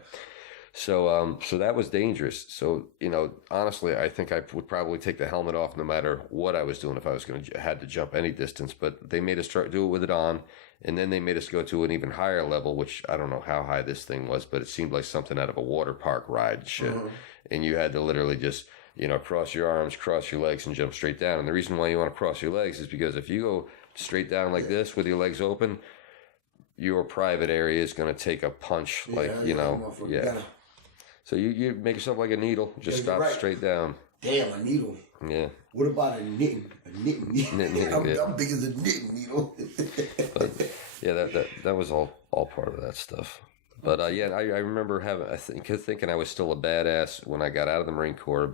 So that was dangerous. So, honestly, I think I would probably take the helmet off no matter what I was doing if I was had to jump any distance. But they made us do it with it on, and then they made us go to an even higher level, which I don't know how high this thing was, but it seemed like something out of a water park ride shit. Uh-huh. And you had to literally just, cross your arms, cross your legs, and jump straight down. And the reason why you want to cross your legs is because if you go straight down like this with your legs open, your private area is going to take a punch, So you make yourself like a needle, just stop straight down. Damn, a needle. Yeah. What about a knitting needle? I'm big as a knitting needle. But yeah, that was all part of that stuff. But I remember thinking I was still a badass when I got out of the Marine Corps.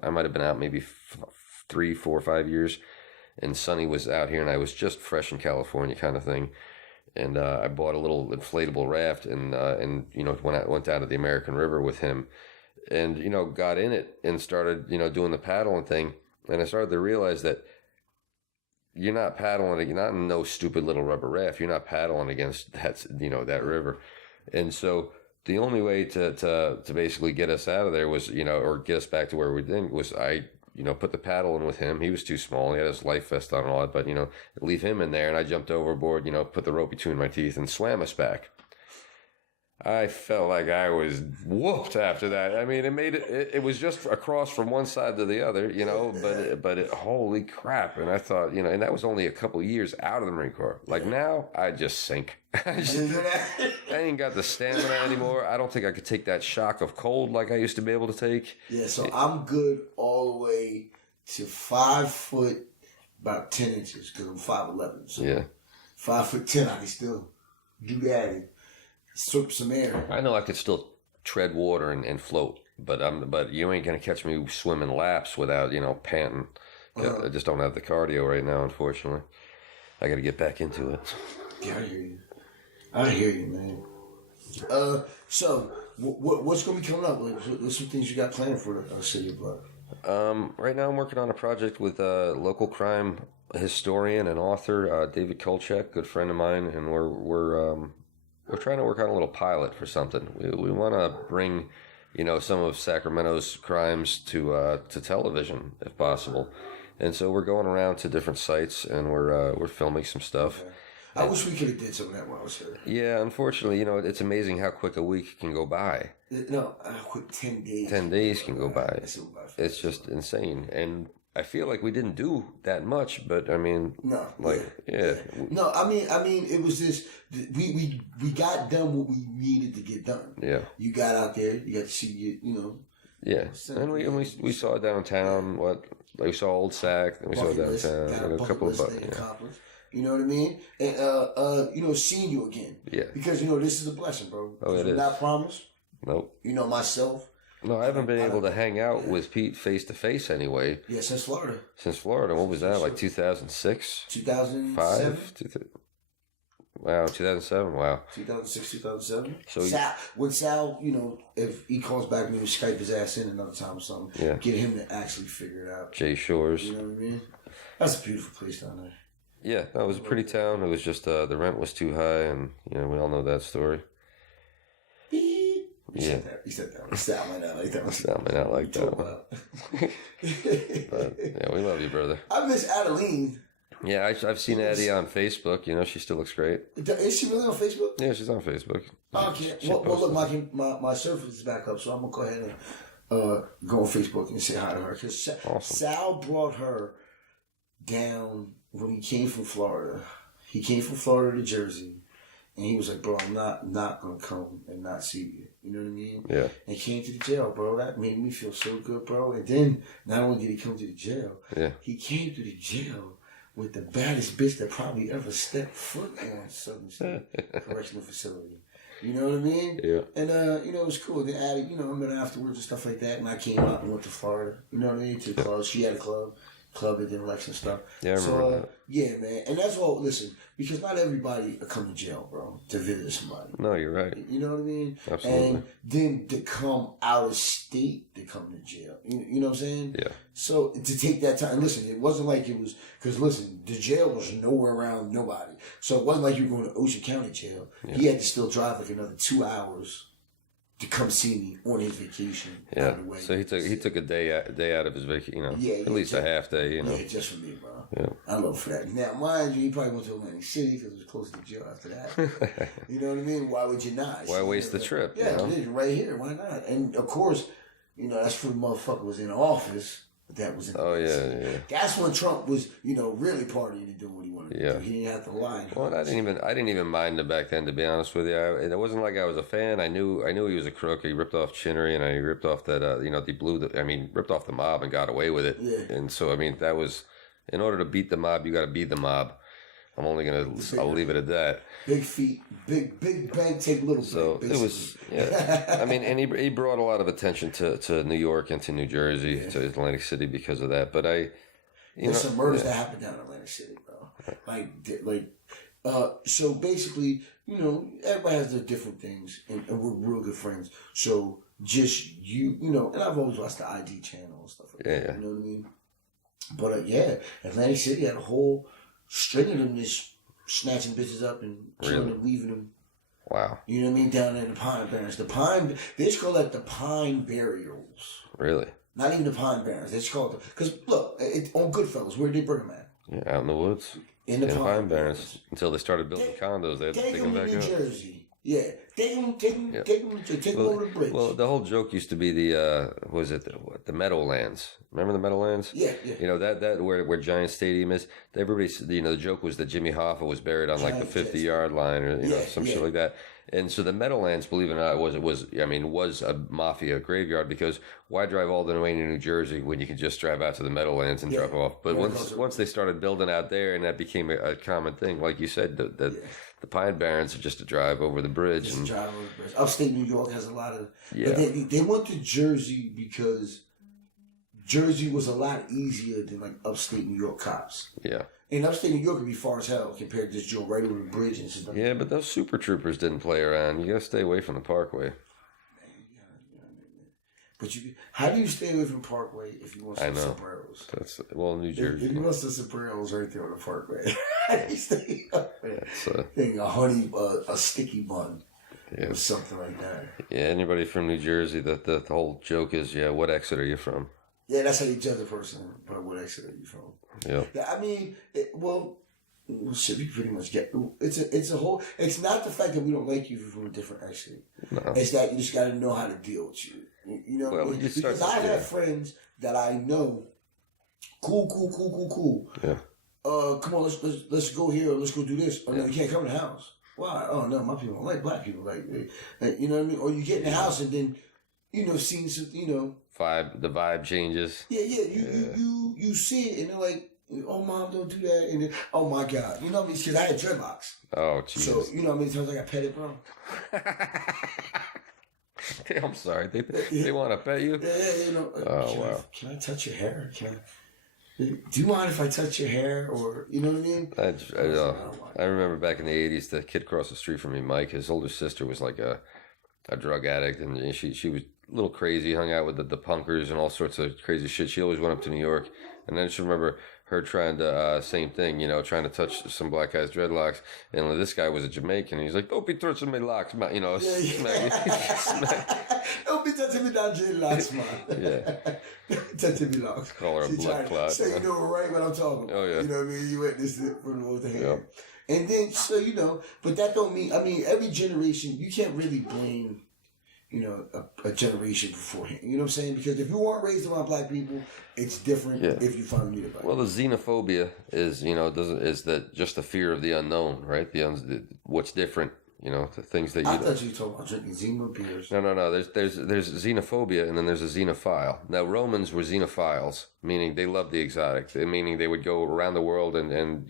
I might have been out maybe 3, 4, 5 years, and Sonny was out here, and I was just fresh in California, kind of thing. And I bought a little inflatable raft, and when I went down to the American River with him, and got in it and started doing the paddling thing, and I started to realize that you're not paddling, you're not in no stupid little rubber raft, you're not paddling against that river, and so the only way to basically get us out of there was, or get us back to where we did was put the paddle in with him. He was too small. He had his life vest on and all that, but, leave him in there. And I jumped overboard, put the rope between my teeth and swam us back. I felt like I was whooped after that. I mean, it was just across from one side to the other, but holy crap. And I thought, and that was only a couple of years out of the Marine Corps. Like now, I just sink. I ain't got the stamina anymore. I don't think I could take that shock of cold like I used to be able to take. Yeah, so I'm good all the way to 5 foot, about 10 inches, because I'm 5'11". So yeah. 5'10", I can still do that and swim some air. I know I could still tread water and float, but you ain't gonna catch me swimming laps without panting. I just don't have the cardio right now, unfortunately. I got to get back into it. Yeah, I hear you, man. So what's gonna be coming up? What's some things you got planned for City of Blood? Right now I'm working on a project with a local crime historian and author, David Kolchak, good friend of mine, and we're trying to work on a little pilot for something. We want to bring, some of Sacramento's crimes to television if possible, and so we're going around to different sites and we're filming some stuff. Okay. I wish we could have did some of that while I was here. Yeah, unfortunately, it's amazing how quick a week can go by. No, how quick 10 days. 10 days can go by. It's just insane, and I feel like we didn't do that much, but I mean, no, yeah. No, I mean, it was this. We got done what we needed to get done. Yeah, you got out there. You got to see Yeah, and we saw downtown. We saw Old Sac, and we saw downtown, and a couple of accomplished. You know what I mean? And seeing you again. Yeah. Because this is a blessing, bro. Oh, it is. Not promised. Nope. Myself. No, I haven't been able to hang out with Pete face to face anyway. Yeah, since Florida. What was that? Like 2006? 2007? Wow, 2007. Wow. 2006, 2007. So Sal, if he calls back, maybe Skype his ass in another time or something. Yeah. Get him to actually figure it out. Jay Shores. You know what I mean? That's a beautiful place down there. Yeah, no, it was a pretty town. It was just the rent was too high, and we all know that story. He said that. Sal might not like that one. Sal might not like that one. But, yeah, we love you, brother. I miss Adeline. Yeah, I've seen Addie on Facebook. She still looks great. Is she really on Facebook? Yeah, she's on Facebook. Okay. Well, look, my service is back up, so I'm gonna go ahead and go on Facebook and say hi to her. Because awesome. Sal brought her down when he came from Florida. He came from Florida to Jersey, and he was like, "Bro, I'm not gonna come and not see you." You know what I mean? Yeah. And he came to the jail, bro. That made me feel so good, bro. And then not only did he come to the jail, he came to the jail with the baddest bitch that probably ever stepped foot on Southern State Correctional Facility. You know what I mean? Yeah. And, it was cool. Then Addie, I met her afterwards and stuff like that. And I came out and went to Florida. You know what I mean? To the club. She had a club that did election stuff. Yeah, I remember that. Yeah, man. And that's all, listen, because not everybody come to jail, bro, to visit somebody. No, you're right. You know what I mean? Absolutely. And then to come out of state to come to jail. You know what I'm saying? Yeah. So to take that time, listen, it wasn't like it was, because listen, the jail was nowhere around nobody. So it wasn't like you were going to Ocean County Jail. Yeah. He had to still drive like another 2 hours to come see me on his vacation. Yeah. So he took a day out of his vacation, at least a half day, Yeah, just for me, bro. Yeah. I love for that. Now, mind you, he probably went to Atlantic City because it was close to the jail after that. You know what I mean? Why would you not? Why waste the trip? Yeah, right here. Why not? And of course, that's for the motherfucker was in office. That was in yeah. That's when Trump was, really partying and doing what he wanted to do. He didn't have to lie. Well, I didn't even mind him back then, to be honest with you. It wasn't like I was a fan. I knew he was a crook. He ripped off Chinnery, and he ripped off that. Ripped off the mob and got away with it. Yeah. And so, that was, in order to beat the mob, you got to be the mob. I'll leave it at that. Big feet, big bank, take little bank. So basically. It was, yeah. And he brought a lot of attention to New York and to New Jersey, to Atlantic City because of that. But there's some murders that happened down in Atlantic City, bro. So basically, everybody has their different things, and we're real good friends. So just and I've always watched the ID channel and stuff like that. Yeah. You know what I mean? But Atlantic City had a whole string of them just snatching bitches up and killing them, leaving them Wow. You know what I mean? Down in the Pine Barrens. They just call that the Pine Burials. Really? Not even the Pine Barrens. They just call it, because look, on Goodfellas, where did they bring them at? Yeah, out in the woods. In the Pine Barrens. Until they started building condos, they had to Take pick them them to back New up. Jersey. Yeah. Take them over the bridge. Well, the whole joke used to be the Meadowlands. Remember the Meadowlands? Yeah. You know that where Giant Stadium is. Everybody, the joke was that Jimmy Hoffa was buried on like the 50-yard line, or some shit like that. And so the Meadowlands, believe it or not, was a mafia graveyard, because why drive all the way to New Jersey when you can just drive out to the Meadowlands and drop off? But once they started building out there, and that became a common thing, like you said, the Pine Barrens are just a drive over the bridge. Upstate New York has a lot of. Yeah. But they went to Jersey because Jersey was a lot easier than like upstate New York cops. Yeah. And upstate New York can be far as hell compared to just Joe right over the bridge and stuff. Yeah, but those Super Troopers didn't play around. You gotta stay away from the Parkway. But how do you stay away from Parkway if you want some sombreros? That's New Jersey. If you want some sombreros right there on the Parkway, how do you stay up there? That's a sticky bun, or something like that. Yeah, anybody from New Jersey, the whole joke is, what exit are you from? Yeah, that's how you judge a person. But what exit are you from? Yeah. I mean, shit, we pretty much get it's a whole. It's not the fact that we don't like you if you're from a different exit. No. It's that you just got to know how to deal with you. You know, because I have friends that I know. Cool. Yeah. Come on, let's go here. Or let's go do this. Oh no, you can't come in the house. Why? Oh no, my people don't like black people. Like, you know what I mean? Or you get in the house and then, seeing some, the vibe changes. Yeah. You see it and they're like, oh mom, don't do that, and then, oh my god, you know what I mean? Because I had dreadlocks. Oh Jesus. So you know how many times I got petted, bro? I'm sorry. They want to pet you? Yeah. Wow. Can I touch your hair? Do you mind if I touch your hair? Or, you know what I mean? I remember back in the 80s, the kid across the street from me, Mike, his older sister was like a drug addict, and she was a little crazy, hung out with the punkers and all sorts of crazy shit. She always went up to New York. And I just remember her trying to, same thing, trying to touch some black guy's dreadlocks. And this guy was a Jamaican. He's like, don't be touching my locks, man. Smack. Don't be touching me down dreadlocks, man. Yeah. Touching me locks. Call her a blood clot. So you know right what I'm talking about. Oh, yeah. You know what I mean? You witnessed it from both hands. Yep. And then, but that don't mean, every generation, you can't really blame, a generation beforehand. You know what I'm saying? Because if you weren't raised around black people, it's different if you finally meet a black Well, the xenophobia is, is that just the fear of the unknown, right? What's different, the things that you... I thought you were talking about drinking Zima beers. No. There's xenophobia, and then there's a xenophile. Now, Romans were xenophiles, meaning they loved the exotic, meaning they would go around the world and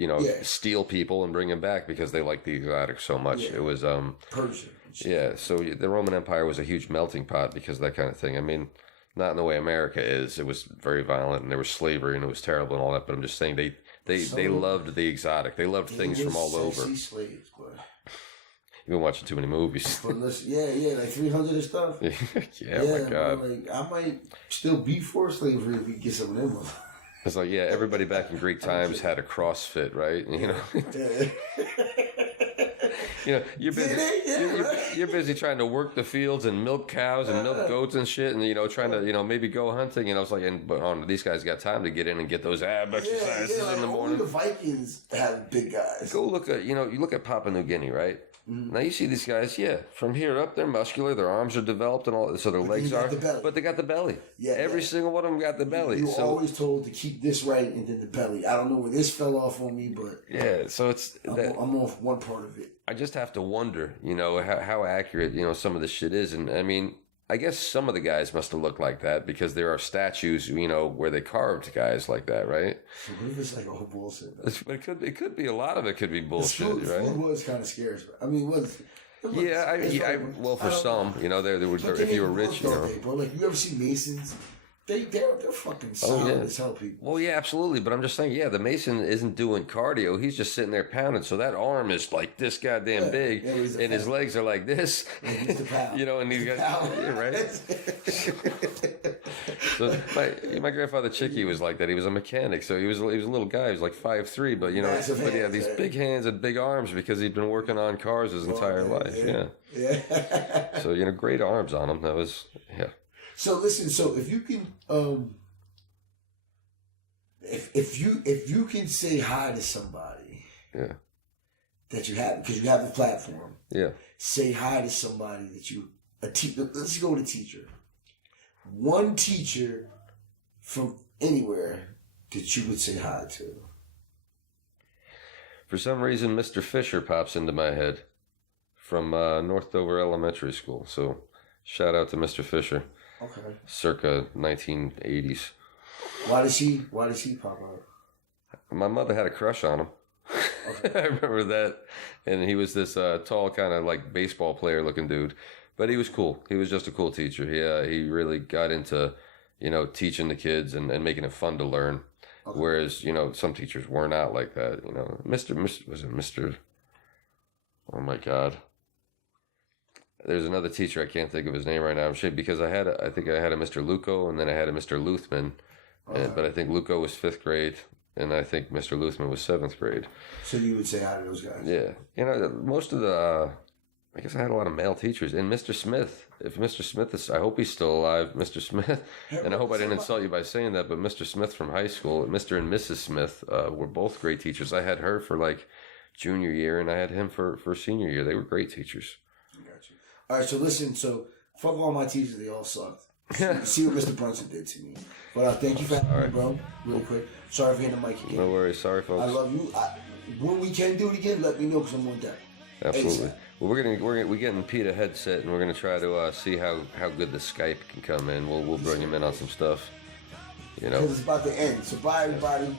steal people and bring them back because they liked the exotic so much. Yeah. It was... Persia. Yeah, so the Roman Empire was a huge melting pot because of that kind of thing. I mean, not in the way America is. It was very violent, and there was slavery, and it was terrible and all that. But I'm just saying they loved the exotic. They loved things from all over. Slaves, but you've been watching too many movies. But listen, like 300 and stuff. yeah, oh my God. Like, I might still be for slavery if we get some of them. It's like, everybody back in Greek times had a CrossFit, right? You're busy. You're busy trying to work the fields and milk cows and milk goats and shit, and trying to maybe go hunting. It's like, but these guys got time to get in and get those ab exercises in the morning. Only the Vikings have big guys. Go look at you look at Papua New Guinea, right? Mm-hmm. Now you see these guys, from here up, they're muscular, their arms are developed, and all, so their legs are, but they got the belly. Yeah, every single one of them got the belly. You're always told to keep this right and then the belly. I don't know where this fell off on me, but so it's I'm off one part of it. I just have to wonder, how accurate, some of this shit is. And I mean, I guess some of the guys must have looked like that because there are statues, where they carved guys like that, right? What if it's like all bullshit? It could be a lot of it could be bullshit, right? Food was kind of scary. I mean, well, for some, if you were rich, bro. Like, you ever see Masons they're fucking solid as hell people. Well, yeah, absolutely. But I'm just saying, yeah, the Mason isn't doing cardio. He's just sitting there pounding. So that arm is like this goddamn big, and his legs are like this. You know, and he's got, yeah, right? So my grandfather Chicky was like that. He was a mechanic, so he was a little guy. He was like 5'3", but you know, but he had these big hands and big arms because he'd been working on cars his entire life. Yeah. So you know, great arms on him. That was So listen, so if you can, if you can say hi to somebody, that you have because you have the platform, say hi to somebody that you let's go with a teacher, one teacher from anywhere that you would say hi to. For some reason, Mr. Fisher pops into my head from North Dover Elementary School. So shout out to Mr. Fisher. Okay. Circa 1980s. Why does he pop out? My mother had a crush on him. Okay. I remember that. And he was this tall, kind of like baseball player looking dude. But he was cool. He was just a cool teacher. He really got into, you know, teaching the kids and making it fun to learn. Okay. Whereas, you know, some teachers were not like that. You know, Mr. Oh my God. There's another teacher, I can't think of his name right now. I'm sure because I think I had a Mr. Luco and then I had a Mr. Luthman. Okay. But I think Luco was 5th grade and I think Mr. Luthman was 7th grade. So you would say hi to those guys? Yeah. You know, most of the, I guess I had a lot of male teachers. And Mr. Smith, if Mr. Smith is, I hope he's still alive, Mr. Smith. And I hope I didn't insult you by saying that, but Mr. Smith from high school, Mr. and Mrs. Smith were both great teachers. I had her for like junior year and I had him for senior year. They were great teachers. All right, so listen, fuck all my teachers, they all sucked. See what Mr. Brunson did to me. But thank you for having me, bro. Real quick. Sorry for hitting the mic again. No worries. Sorry, folks. I love you. When we can do it again, let me know because I'm on deck. Absolutely. Well, we're getting Pete a headset, and we're gonna try to see how good the Skype can come in. We'll bring him in on some stuff. You know. Because it's about to end. So bye, everybody.